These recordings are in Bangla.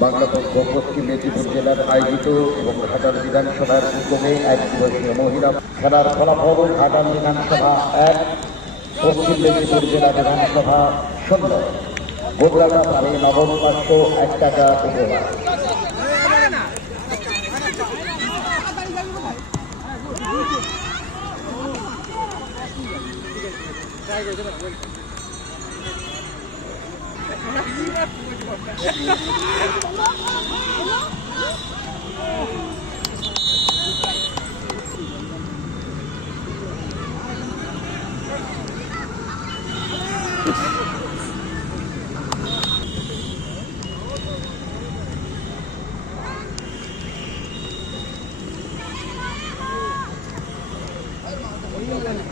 বাংলাদেশ পশ্চিম মেদিনীপুর জেলার আয়োজিত এবং বিধানসভার উদ্যোগে এক মহিলা খেলার ফলাফল ঘাটাল বিধানসভা এক, পশ্চিম মেদিনীপুর জেলা বিধানসভা শূন্য। গোবরাটা পারে নবম পাঁচশো এক টাকা উপহার। 来，一百步过去吧。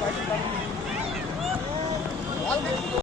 Thank you.